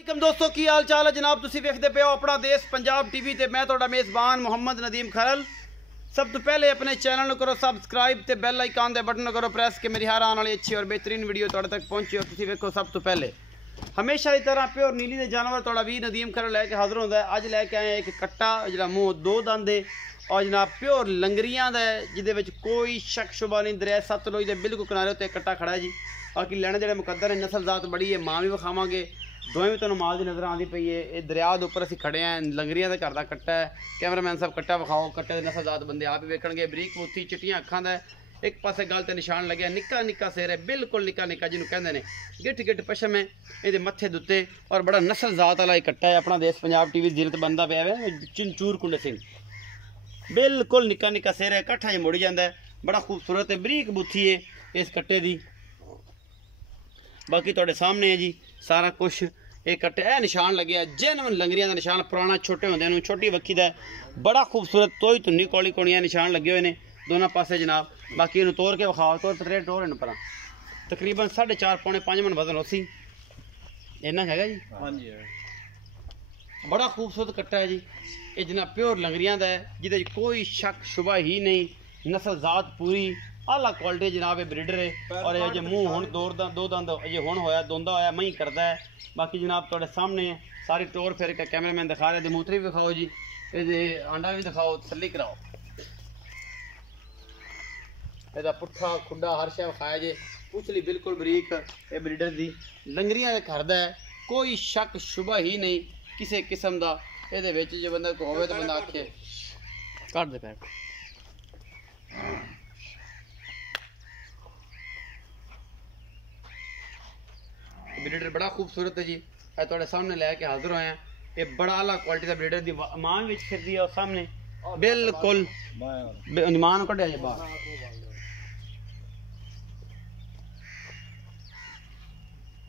दोस्तों की हाल चाल है जनाब। तुसी वेखदे पे हो अपना देश पंजाब टीवी ते मैं तुहाडा मेज़बान मोहम्मद नदीम खरल। सब तो पहले अपने चैनल करो सबसक्राइब ते बेल आइकन दे बटन करो प्रेस के मेरी हर आने वाली अच्छी और बेहतरीन वीडियो तुहाडे तक पहुंचे और तुसी वेखो सब तो पहले। हमेशा की तरह प्योर नीली दे जानवर तुहाडा वी नदीम खरल लैके हाजिर होंदा है। अज लैके आए एक कट्टा जिहड़ा मूँह दो दंद है और जनाब प्योर लंगरियां दा है जिहदे विच कोई शक शुबा नहीं। दरिया सतलुज दे बिल्कुल किनारे उत्ते कट्टा खड़ा है जी। बाकी लैने जेह्ड़े मुकद्दर है नस्ल जात बड़ी है, मां भी विखावांगे, दोवें भी तुहानूं माल दी नज़र आती पई है। ये दरिया के उपर असीं खड़े हैं, लंगरियां दे घर दा कट्टा है। कैमरामैन साहब कट्टा विखाओ, कट्टे दे नस्ल जात बंदे आप ही वेखणगे। बरीक मोती चिट्टियां अखां दा है, एक पासे गल ते निशान लग्या, निक्का निक्का सिर है, बिल्कुल निक्का निक्का जिन्हों कहते हैं, गिट गिट पशम है ये मत्थे दुत्ते और बड़ा नस्ल जात वाला एक कट्टा है। अपना देश पंजाब टीवी जीरत बनता पाया है चिंचूर कुंड सिंह, बिल्कुल निक्का निक्का सिर है, कट्ठा च मुड़ जाता है, बड़ा खूबसूरत है, बरीक बुथी है इस कट्टे की। बाकी तुहाडे सामने है जी सारा कुछ। एक कट्टे ए निशान लगे जेनवन लंगरियां का निशान, पुराना छोटे होंदे छोटी वक्की का, बड़ा खूबसूरत तोई धुन्नी कौली कौड़ियां निशान लगे हुए हैं दोनों पासे जनाब। बाकी इन्हूं तोड़ के विखाओ, तोड़ पतरे टोर इन पर तकरीबन 4.5 पौने 5 मन वजन उसी इन्ना हैगा जी। हाँ जी, बड़ा खूबसूरत कट्टा है जी। ये जनाब प्योर लंगरियां का है जिहदे कोई शक शुबा ही नहीं। नस्ल जात पूरी आला क्वालिटी जनाब ब्रीडर है। और ये मूँह हुण दो दंद अजे हुण होया दोंदा होया मई करता है। बाकी जनाब तुहाडे सामने है सारी टोर फेर के कैमरामैन दिखा रहे, मूत्री भी दिखाओ जी, ये आंडा भी दिखाओ, तसल्ली कराओ। ਇਹਦਾ पुट्ठा खुडा हर शय विखाया जे, उछली बिल्कुल बरीक। ये ब्रीडर दी लंगरियां दे घर दा है, कोई शक शुबा ही नहीं किसी किस्म का। ये विच जे बंदा को होवे तो बंदा आखे कट दे पैक। ब्रीडर बड़ा खूबसूरत है जी, तुहाडे सामने लैके हाजिर होए हैं। ये बड़ा आला क्वालिटी का ब्रीडर दी मां भी फिरदी है और सामने बिल्कुल मां नूं कढिया जे बाहर।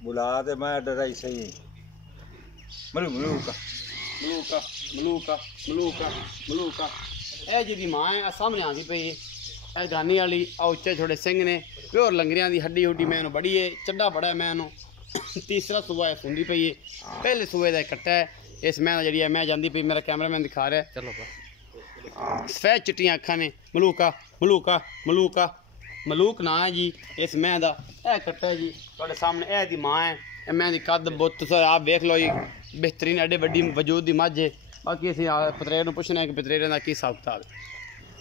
बुला ते मैं डराई सही मलूका मलूका मलूका मलूका मलूका ए जी मां है सामने आती पई है। गानी वाली उच्चे छोटे सिंह ने, प्योर लंगरियां दी हड्डी हुड्डी मैं बड़ी है, चड्डा बड़ा है मैं तीसरा सूबा है सुंदी पई है, पहले सूबे का कट्टा है। इस मैं जी है मैं जाती पई, मेरा कैमरामैन दिखा रहा है। चलो सफेद चिट्टियां अखा ने, मलूका मलूका मलूका मलूक ना है जी इस मैं दा। ए कट्टा है जी तुहाडे सामने, ए दी मां है। मैं दी कद बुत तुस आप वेख लो जी, बेहतरीन एडे वड्डी वजूद दी मझ है। बाकी असीं पतरेर नूं पुछना है कि पतरेर दा की हिसाब किताब है।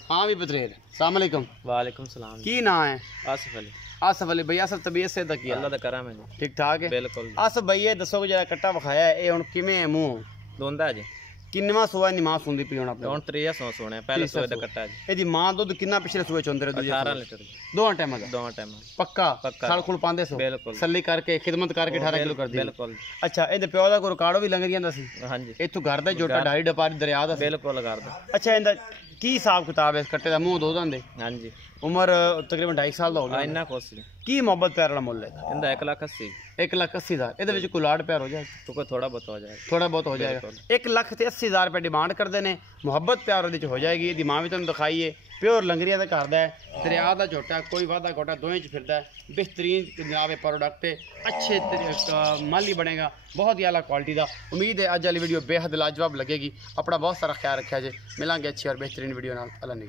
हाँ भी पतरेर, अस्सलाम वालेकुम। वालेकुम सलाम। की ना है? आसिफ अली। आसिफ अली भाई, आसिफ तबीयत से तक अल्लाह दा करम है जी, ठीक ठाक है बिल्कुल। आसिफ भाई ये दसो कि जरा कट्टा विखाया है, ये हुण किवें है मूँह दोंदा है जी? किन्नवा सूआ नी मां सुंदी पई हुण अपने हुण 3 सौ सोने पहले सूए दा कट्टा जी। ਇਹਦੀ ਮਾਂ ਦੁੱਧ ਕਿੰਨਾ ਪਿਛਲੇ ਸੂਏ ਚੋਂਦੇ ਰਹੇ? 18 ਲੀटर ਦੋਵਾਂ ਟਾਈਮਾਂ ਦਾ? दोवां टाइम ਪੱਕਾ ਸਾਲ ਖੁਲ ਪਾਉਂਦੇ ਸੋ? बिल्कुल ਸੱਲੀ ਕਰਕੇ ਖਿਦਮਤ ਕਰਕੇ 18 ਕਿਲੋ ਕਰਦੀ? बिल्कुल। ਅੱਛਾ ਇਹਦੇ ਪਿਓ ਦਾ ਕੋਈ ਰਿਕਾਰਡ ਵੀ ਲੰਗਰੀਆਂ ਦਾ ਸੀ? हाँ जी, ਇੱਥੋਂ ਘਰ ਦਾ ਜੋਟਾ ਢਾਈ ਡਪਾਰੀ ਦਰਿਆ ਦਾ ਸੀ? बिल्कुल करदा। ਅੱਛਾ ਇਹਦਾ ਕੀ ਹਿਸਾਬ ਕਿਤਾਬ ਹੈ? ਇਸ ਕੱਟੇ ਦਾ ਮੂੰਹ ਦੋ ਦੰਦੇ, हाँ जी, ਉਮਰ ਤਕਰੀਬਨ 2.5 ਸਾਲ ਦਾ ਹੋ ਗਿਆ। इन्ना खुश जी। ਕੀ ਮੁਹੱਬਤ ਪਿਆਰ ਵਾਲਾ ਮੁੱਲ ਹੈ? इंदा 1,80,000। 1,80,000 ਇਹਦੇ ਵਿੱਚ ਕੋਈ ਲਾਡ ਪਿਆਰ ਹੋ ਜਾਏ? तो कोई थोड़ा बहुत हो जाएगा, थोड़ा बहुत हो जाएगा। 1,80,000 रुपये डिमांड करते हैं, मुहब्बत प्यार वो हो जाएगी। ਇਹਦੀ ਮਾਂ ਵੀ ਤੁਹਾਨੂੰ ਦਿਖਾਈ ਹੈ, प्योर लंगरिया का घर है, दरिया का झोटा, कोई वादा घोटा दोवें च फिरदा है। बेहतरीन जनाब प्रोडक्ट है, अच्छे माली बनेगा, बहुत ही आला क्वालिटी का। उम्मीद है अज वाली वीडियो बेहद लाजवाब लगेगी। अपना बहुत सारा ख्याल रखा जे, मिलांगे अच्छी और बेहतरीन वीडियो नाल। अल्लाह ने